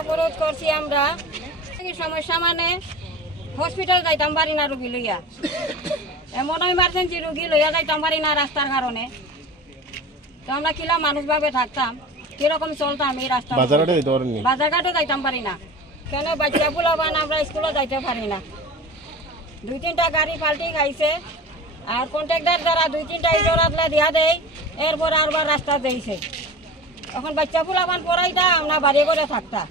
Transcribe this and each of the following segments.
অবরোধ করছি আমরা। সমস্যা মানে হসপিটাল যাইতাম পারি না রুগী লইয়া, এমন ইমার্জেন্সি রুগী লইয়া যাইতাম পারি না রাস্তার কারণে। তো আমরা কিলা মানুষ ভাবে থাকতাম, কিরকম চলতাম এই রাস্তা। বাজারঘাটও যাইতাম পারি না, কেন বাচ্চা পোলাপান আমরা স্কুলে যাইতে পারি না। 2-3টা গাড়ি পাল্টি খাইছে, আর কন্ট্রাক্টর যারা 2-3টা ইজরাতলা দিয়া দেয়, এরপর আরবার রাস্তা দিয়েছে। এখন বাচ্চা পোলাপান পড়াইতা আমরা বাড়ি করে থাকতা,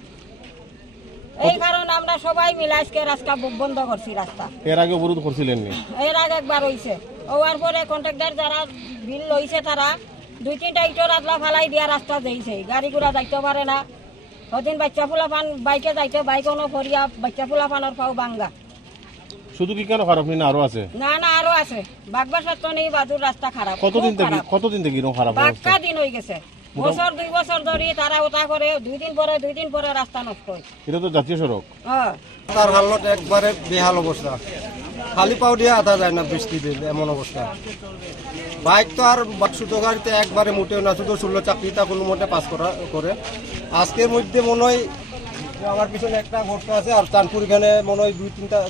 এই কারণে আমরা সবাই মিলে আজকে রাস্তা বন্ধ করছি। রাস্তা এর আগে অবরোধ করছিলেন? এর আগে একবার হয়েছে, হওয়ার পরে কন্ট্রাক্টর যারা বিল লইছে তারা 2-3টা ইটর আদলা ফালাই দিয়া রাস্তা দিয়েছে, গাড়ি ঘোড়া যাইতে পারে না। ওদিন বাচ্চা ফুলাপান বাইকে যাইতে বাইকও ফরিয়া বাচ্চা ফুলাপানোর পাও বাঙ্গা। শুধু কি কেন খারাপ না আরো আছে? না আরো আছে, বাগবার সত্য নেই, বাদুর রাস্তা খারাপ। কতদিন থেকে খারাপ? বাক্কা দিন হয়ে গেছে, বছর 2 বছর ধরে তারা ওটা করে, 2 দিন পরে রাস্তা নষ্ট হয়। এটা তো জাতীয় সড়ক। তার হালত একবারে বেহাল অবস্থা, খালি পাও দিয়ে আধা যায় না বৃষ্টি দিলে, এমন অবস্থা। বাইক তো আর ছোট গাড়িতে একবারে মোটেও না, শুধু 16 চাকরিটা কোনো মতে পাস করে। আজকের মধ্যে মনে হয় আমার পিছনে একটা গর্ত আছে, আর চাঁদপুর এখানে মনে হয়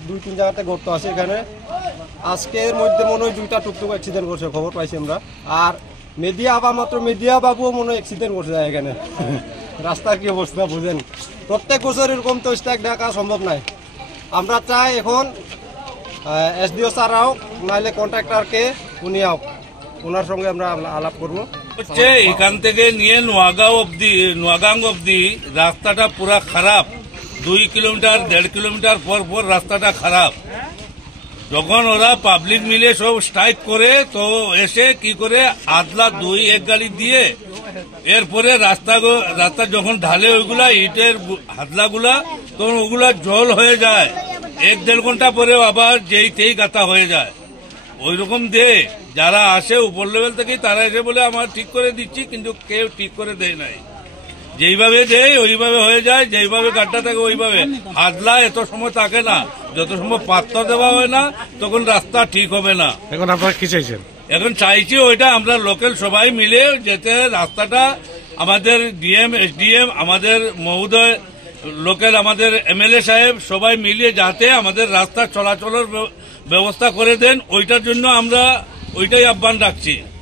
2-3 জায়গাতে গর্ত আছে। এখানে আজকের মধ্যে মনে হয় 2টা টুকটুক অ্যাক্সিডেন্ট করছে, খবর পাইছি আমরা। আর মিডিয়া বাবুও মনে হয় অ্যাক্সিডেন্ট করছে এখানে। রাস্তার কি অবস্থা বুঝেন, প্রত্যেক বছর এরকম তো স্ট্যাক দেখা সম্ভব নাই। আমরা চাই এখন এসডিও স্যার হোক, নাহলে কন্ট্রাক্টরকে উনি হোক, ওনার সঙ্গে আমরা আলাপ করবো। হচ্ছে এখান থেকে নিয়ে নোয়াগাং অব্দি রাস্তাটা পুরা খারাপ। 2 কিলোমিটার 1.5 কিলোমিটার পর রাস্তাটা খারাপ। যখন ওরা পাবলিক মিলে সব স্ট্রাইক করে, তো এসে কি করে আদলা 2-1 গাড়ি দিয়ে এরপরে রাস্তা যখন ঢালে ওইগুলা ইটের হাতলাগুলা, তখন ওগুলা জল হয়ে যায়। 1-1.5 ঘন্টা পরে আবার যেই গাতা হয়ে যায়। ওই রকম দিয়ে যারা আসে উপর লেভেল থেকে তারা এসে বলে আমার ঠিক করে দিচ্ছি, কিন্তু কেউ ঠিক করে দেয় নাই। যেইভাবে দেয় ওইভাবে হয়ে যায়, যেইভাবে গাড্ডা থাকে ওইভাবে। হাতলা এত সময় থাকে না, যত সময় পাত্তা দেওয়া হয় না তখন রাস্তা ঠিক হবে না। এখন আপনারা কি চাইছেন? এখন চাইছি ওইটা আমরা লোকাল সবাই মিলে যেতে রাস্তাটা, আমাদের ডিএম এসডিএম আমাদের মহোদয় লোকাল আমাদের এমএলএ সাহেব সবাই মিলিয়ে যাতে আমাদের রাস্তা চলাচলের ব্যবস্থা করে দেন, ওইটার জন্য আমরা ওইটাই আহ্বান রাখছি।